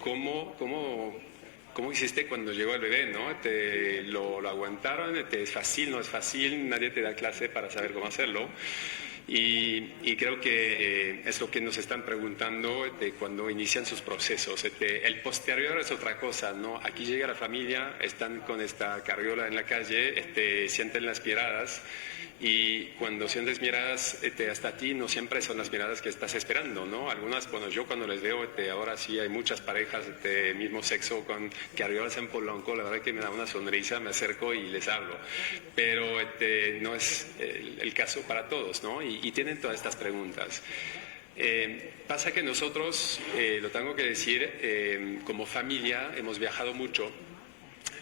cómo hiciste cuando llegó el bebé, ¿no? Lo aguantaron, es fácil, no es fácil, nadie te da clase para saber cómo hacerlo. Y creo que es lo que nos están preguntando cuando inician sus procesos. El posterior es otra cosa, ¿no? Aquí llega la familia, están con esta carriola en la calle, sienten las miradas. Y cuando sientes miradas hasta ti, no siempre son las miradas que estás esperando, ¿no? Algunas, bueno, yo cuando les veo, ahora sí hay muchas parejas de mismo sexo que arriba en Polanco, la verdad que me da una sonrisa, me acerco y les hablo. Pero no es el caso para todos, ¿no? Y tienen todas estas preguntas. Pasa que nosotros, lo tengo que decir, como familia hemos viajado mucho.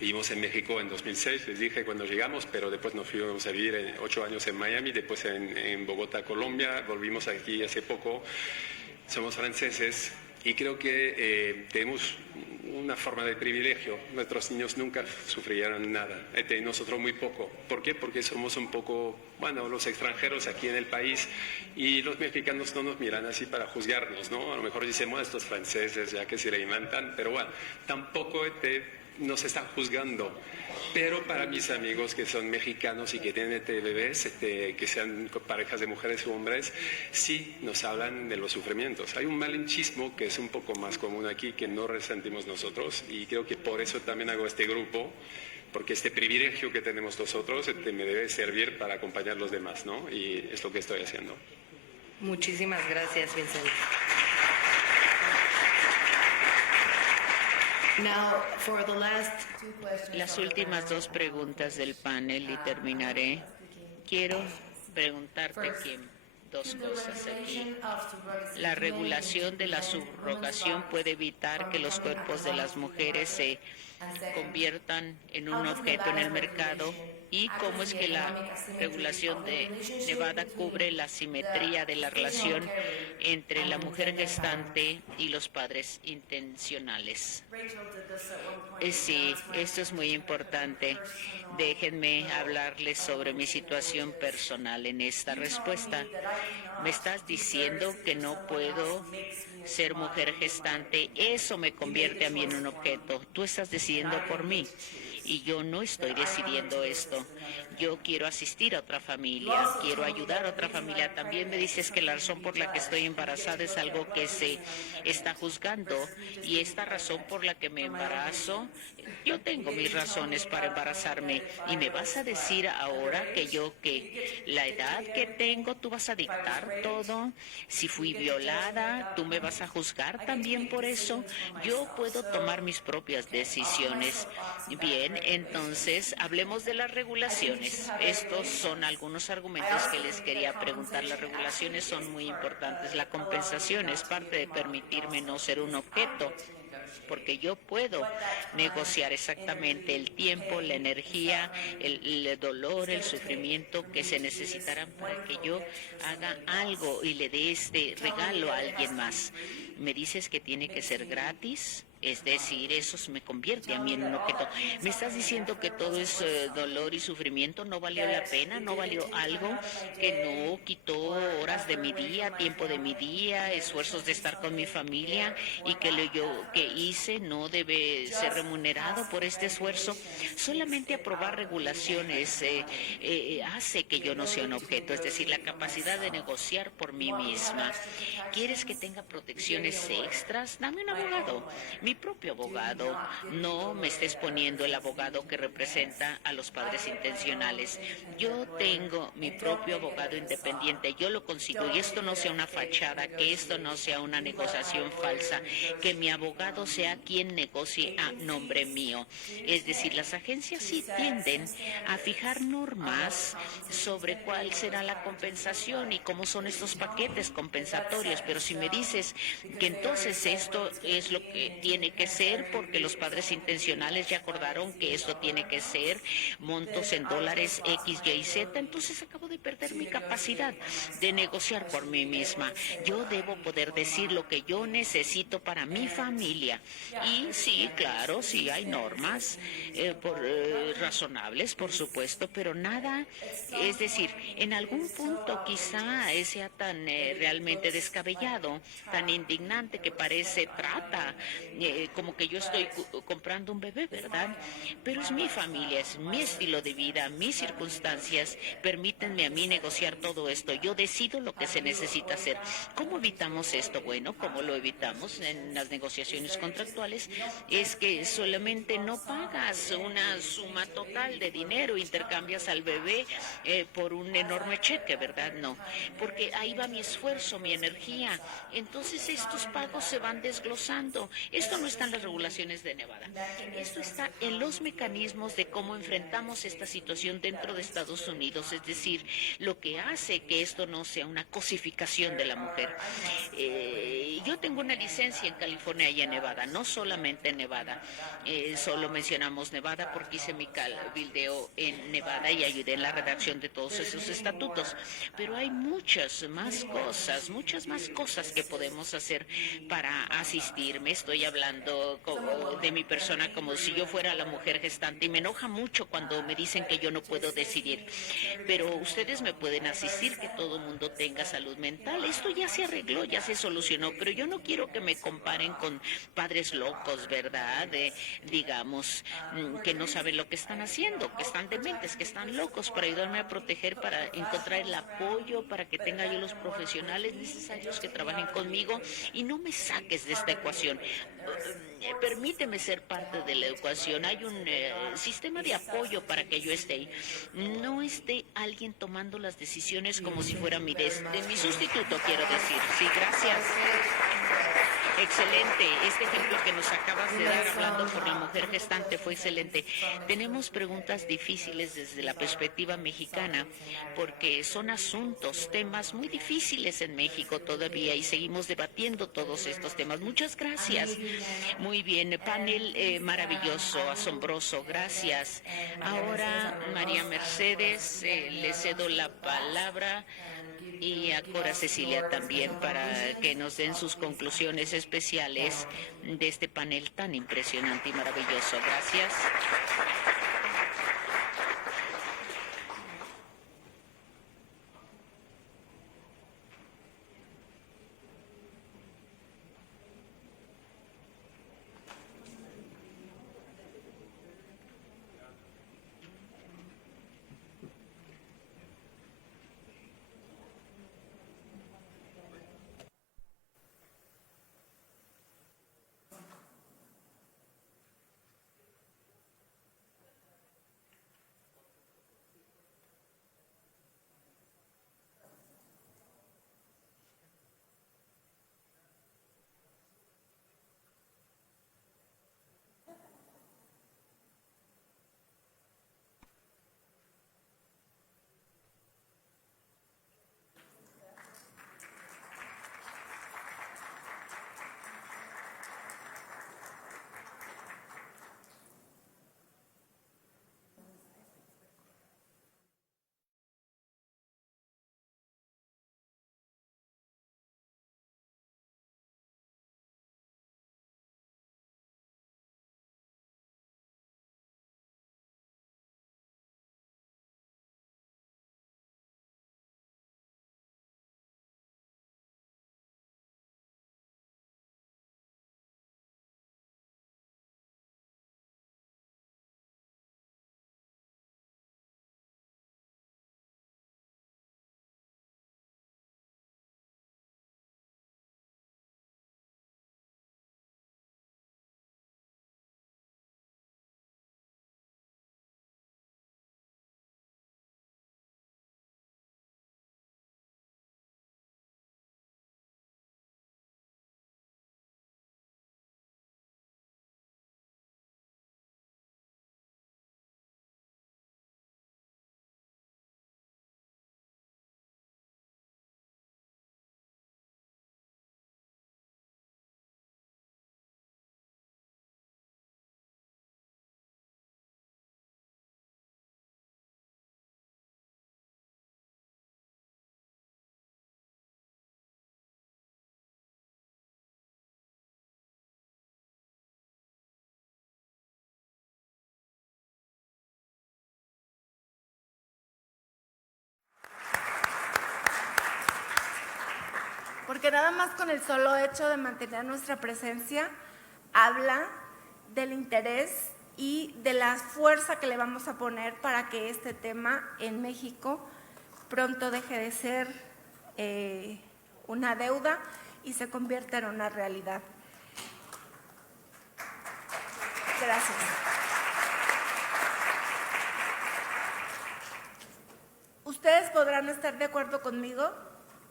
Vivimos en México en 2006, les dije cuando llegamos, pero después nos fuimos a vivir 8 años en Miami, después en Bogotá, Colombia, volvimos aquí hace poco. Somos franceses y creo que tenemos una forma de privilegio. Nuestros niños nunca sufrieron nada, nosotros muy poco. ¿Por qué? Porque somos un poco, bueno, los extranjeros aquí en el país y los mexicanos no nos miran así para juzgarnos, ¿no? A lo mejor dicen, bueno, estos franceses ya que se le inventan, pero bueno, tampoco nos están juzgando. Pero para mis amigos que son mexicanos y que tienen bebés, que sean parejas de mujeres u hombres, sí nos hablan de los sufrimientos. Hay un malinchismo que es un poco más común aquí, que no resentimos nosotros, y creo que por eso también hago este grupo, porque este privilegio que tenemos nosotros me debe servir para acompañar a los demás, ¿no? Y es lo que estoy haciendo. Muchísimas gracias, Vincent. Now, for the last two questions Las últimas dos preguntas del panel y terminaré. Quiero preguntarte, Kim, dos cosas aquí. La regulación de la subrogación puede evitar que los cuerpos de las mujeres se conviertan en un objeto en el mercado, y cómo es que la regulación de Nevada cubre la simetría de la relación entre la mujer gestante y los padres intencionales. Sí, esto es muy importante. Déjenme hablarles sobre mi situación personal en esta respuesta. Me estás diciendo que no puedo ser mujer gestante. Eso me convierte a mí en un objeto. Tú estás decidiendo por mí. Y yo no estoy decidiendo esto. Yo quiero asistir a otra familia, quiero ayudar a otra familia. También me dices que la razón por la que estoy embarazada es algo que se está juzgando, y esta razón por la que me embarazo, yo tengo mis razones para embarazarme. Y me vas a decir ahora que la edad que tengo, tú vas a dictar todo. Si fui violada, tú me vas a juzgar también por eso. Yo puedo tomar mis propias decisiones. Bien, entonces hablemos de las regulaciones. Estos son algunos argumentos que les quería preguntar. Las regulaciones son muy importantes. La compensación es parte de permitirme no ser un objeto, porque yo puedo negociar exactamente el tiempo, la energía, el dolor, el sufrimiento que se necesitarán para que yo haga algo y le dé este regalo a alguien más. Me dices que tiene que ser gratis. Es decir, eso me convierte a mí en un objeto. ¿Me estás diciendo que todo es dolor y sufrimiento? ¿No valió la pena? ¿No valió algo? ¿Que no quitó horas de mi día, tiempo de mi día, esfuerzos de estar con mi familia, y que lo yo que hice no debe ser remunerado por este esfuerzo? Solamente aprobar regulaciones hace que yo no sea un objeto, es decir, la capacidad de negociar por mí misma. ¿Quieres que tenga protecciones extras? Dame un abogado. Mi propio abogado. No me estés poniendo el abogado que representa a los padres intencionales. Yo tengo mi propio abogado independiente. Yo lo consigo, y esto no sea una fachada, que esto no sea una negociación falsa, que mi abogado sea quien negocie a nombre mío. Es decir, las agencias sí tienden a fijar normas sobre cuál será la compensación y cómo son estos paquetes compensatorios, pero si me dices que entonces esto es lo que tiene que ser, porque los padres intencionales ya acordaron que esto tiene que ser montos en dólares X, Y, Z, entonces acabo de perder mi capacidad de negociar por mí misma. Yo debo poder decir lo que yo necesito para mi familia. Y sí, claro, sí hay normas razonables, por supuesto, pero nada, es decir, en algún punto quizá sea tan realmente descabellado, tan indignante, que parece trata, como que yo estoy comprando un bebé, ¿verdad? Pero es mi familia, es mi estilo de vida, mis circunstancias, permítanme a mí negociar todo esto. Yo decido lo que se necesita hacer. ¿Cómo evitamos esto? Bueno, ¿cómo lo evitamos en las negociaciones contractuales? Es que solamente no pagas una suma total de dinero, intercambias al bebé por un enorme cheque, ¿verdad? No, porque ahí va mi esfuerzo, mi energía. Entonces estos pagos se van desglosando. Esto no está en las regulaciones de Nevada. Esto está en los mecanismos de cómo enfrentamos esta situación dentro de Estados Unidos, es decir, lo que hace que esto no sea una cosificación de la mujer. Yo tengo una licencia en California y en Nevada, no solamente en Nevada. Solo mencionamos Nevada porque hice mi cabildeo en Nevada y ayudé en la redacción de todos esos estatutos. Pero hay muchas más cosas que podemos hacer para asistirme. Estoy hablando hablando de mi persona como si yo fuera la mujer gestante y me enoja mucho cuando me dicen que yo no puedo decidir. Pero ustedes me pueden asistir que todo el mundo tenga salud mental. Esto ya se arregló, ya se solucionó, pero yo no quiero que me comparen con padres locos, ¿verdad? Digamos, que no saben lo que están haciendo, que están dementes, que están locos, para ayudarme a proteger, para encontrar el apoyo, para que tenga yo los profesionales necesarios que trabajen conmigo y no me saques de esta ecuación. Permíteme ser parte de la ecuación. Hay un sistema de apoyo para que yo esté ahí. No esté alguien tomando las decisiones como si fuera mi sustituto, quiero decir. Sí, gracias. Excelente. Este ejemplo que nos acabas de dar hablando por la mujer gestante fue excelente. Tenemos preguntas difíciles desde la perspectiva mexicana porque son asuntos, temas muy difíciles en México todavía y seguimos debatiendo todos estos temas. Muchas gracias. Muy bien. Panel maravilloso, asombroso. Gracias. Ahora, María Mercedes, le cedo la palabra. Y a Cora Cecilia también para que nos den sus conclusiones especiales de este panel tan impresionante y maravilloso. Gracias. Porque nada más con el solo hecho de mantener nuestra presencia habla del interés y de la fuerza que le vamos a poner para que este tema en México pronto deje de ser una deuda y se convierta en una realidad. Gracias. Ustedes podrán estar de acuerdo conmigo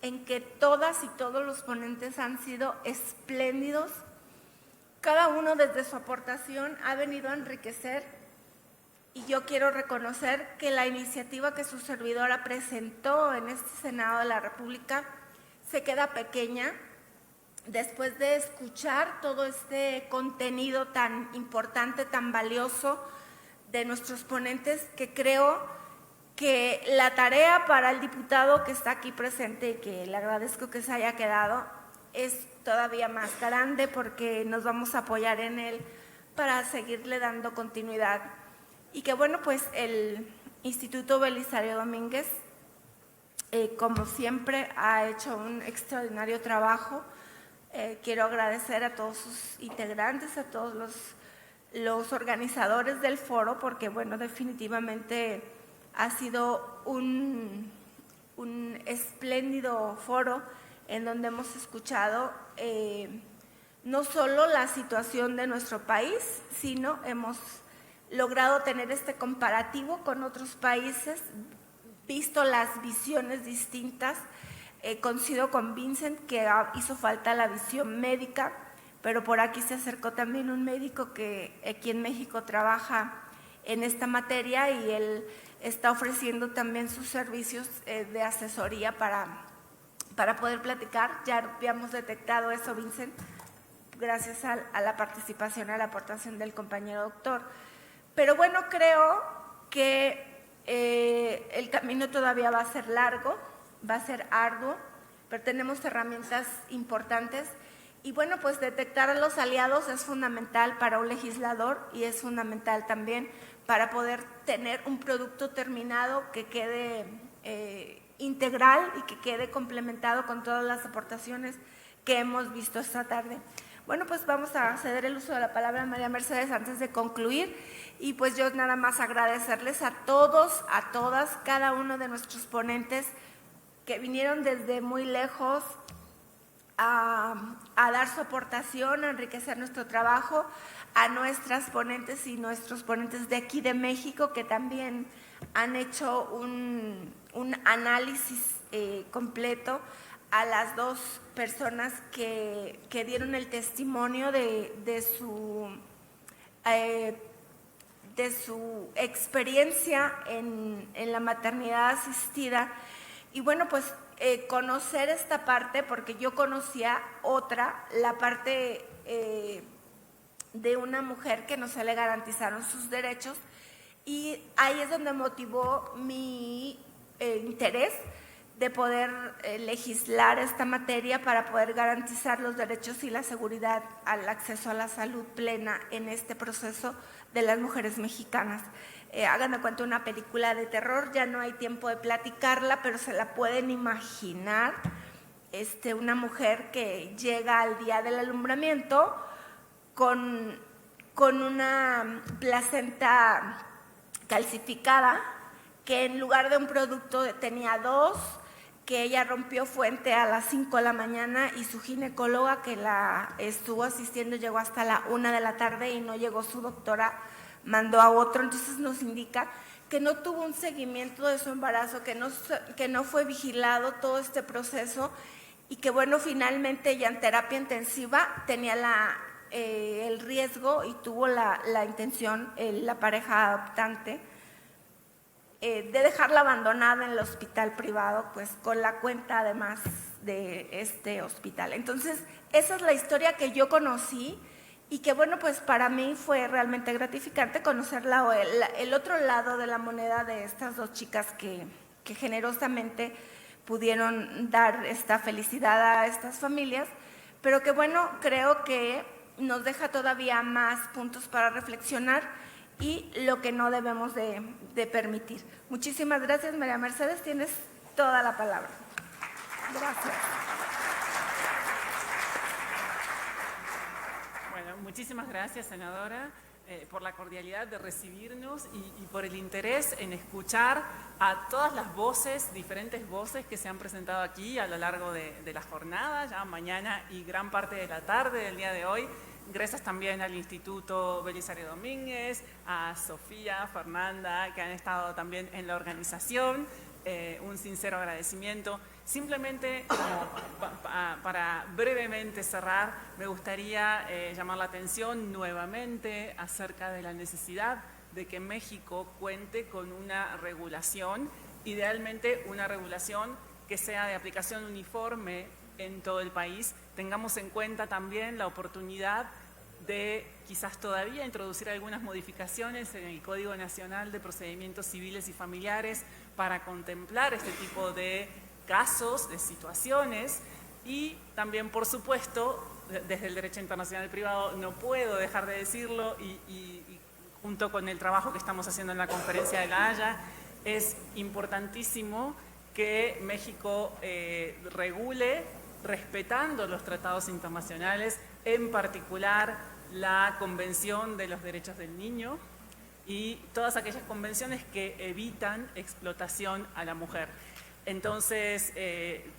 en que todas y todos los ponentes han sido espléndidos. Cada uno desde su aportación ha venido a enriquecer y yo quiero reconocer que la iniciativa que su servidora presentó en este Senado de la República se queda pequeña después de escuchar todo este contenido tan importante, tan valioso de nuestros ponentes, que creo que la tarea para el diputado que está aquí presente y que le agradezco que se haya quedado es todavía más grande porque nos vamos a apoyar en él para seguirle dando continuidad. Y que bueno, pues el Instituto Belisario Domínguez, como siempre, ha hecho un extraordinario trabajo. Quiero agradecer a todos sus integrantes, a todos los organizadores del foro, porque bueno, definitivamente ha sido un espléndido foro en donde hemos escuchado no solo la situación de nuestro país, sino hemos logrado tener este comparativo con otros países, visto las visiones distintas. Coincido con Vincent que hizo falta la visión médica, pero por aquí se acercó también un médico que aquí en México trabaja en esta materia y él está ofreciendo también sus servicios de asesoría para poder platicar. Ya habíamos detectado eso, Vincent, gracias a la participación, a la aportación del compañero doctor. Pero bueno, creo que el camino todavía va a ser largo, va a ser arduo, pero tenemos herramientas importantes. Y bueno, pues detectar a los aliados es fundamental para un legislador y es fundamental también para poder tener un producto terminado que quede integral y que quede complementado con todas las aportaciones que hemos visto esta tarde. Bueno, pues vamos a ceder el uso de la palabra a María Mercedes antes de concluir y pues yo nada más agradecerles a todos, a todas, cada uno de nuestros ponentes que vinieron desde muy lejos a dar su aportación, a enriquecer nuestro trabajo, a nuestras ponentes y nuestros ponentes de aquí de México que también han hecho un análisis completo, a las dos personas que dieron el testimonio de su experiencia en la maternidad asistida. Y bueno, pues conocer esta parte, porque yo conocía otra, la parte de una mujer que no se le garantizaron sus derechos, y ahí es donde motivó mi interés de poder legislar esta materia para poder garantizar los derechos y la seguridad al acceso a la salud plena en este proceso de las mujeres mexicanas. Hagan de cuenta una película de terror, ya no hay tiempo de platicarla, pero se la pueden imaginar, una mujer que llega al día del alumbramiento con una placenta calcificada, que en lugar de un producto tenía 2, que ella rompió fuente a las 5 de la mañana y su ginecóloga que la estuvo asistiendo llegó hasta la 1 de la tarde y no llegó su doctora, mandó a otro. Entonces nos indica que no tuvo un seguimiento de su embarazo, que no fue vigilado todo este proceso y que bueno, finalmente ella en terapia intensiva tenía el riesgo y tuvo la intención, la pareja adoptante, de dejarla abandonada en el hospital privado, pues con la cuenta además de este hospital. Entonces, esa es la historia que yo conocí y que bueno, pues para mí fue realmente gratificante conocer el otro lado de la moneda de estas dos chicas que generosamente pudieron dar esta felicidad a estas familias, pero que bueno, creo que nos deja todavía más puntos para reflexionar y lo que no debemos de permitir. Muchísimas gracias, María Mercedes, tienes toda la palabra. Gracias. Bueno, muchísimas gracias, senadora, por la cordialidad de recibirnos y por el interés en escuchar a todas las voces, diferentes voces que se han presentado aquí a lo largo de la jornada, ya mañana y gran parte de la tarde del día de hoy. Gracias también al Instituto Belisario Domínguez, a Sofía, Fernanda, que han estado también en la organización. Un sincero agradecimiento. Simplemente, para brevemente cerrar, me gustaría llamar la atención nuevamente acerca de la necesidad de que México cuente con una regulación, idealmente una regulación que sea de aplicación uniforme en todo el país. Tengamos en cuenta también la oportunidad de quizás todavía introducir algunas modificaciones en el Código Nacional de Procedimientos Civiles y Familiares para contemplar este tipo de casos, de situaciones, Y también, por supuesto, desde el derecho internacional privado no puedo dejar de decirlo y junto con el trabajo que estamos haciendo en la Conferencia de La Haya, es importantísimo que México regule respetando los tratados internacionales, en particular la Convención de los Derechos del Niño y todas aquellas convenciones que evitan explotación a la mujer. Entonces,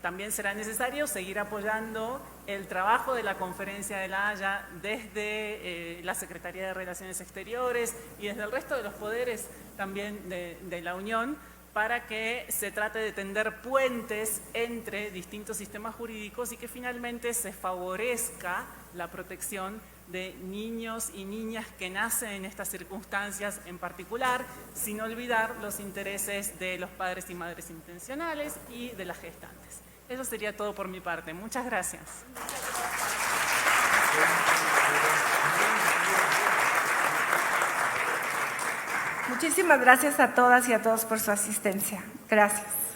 también será necesario seguir apoyando el trabajo de la Conferencia de La Haya desde la Secretaría de Relaciones Exteriores y desde el resto de los poderes también de la Unión, para que se trate de tender puentes entre distintos sistemas jurídicos y que finalmente se favorezca la protección de niños y niñas que nacen en estas circunstancias en particular, sin olvidar los intereses de los padres y madres intencionales y de las gestantes. Eso sería todo por mi parte. Muchas gracias. Muchísimas gracias a todas y a todos por su asistencia. Gracias.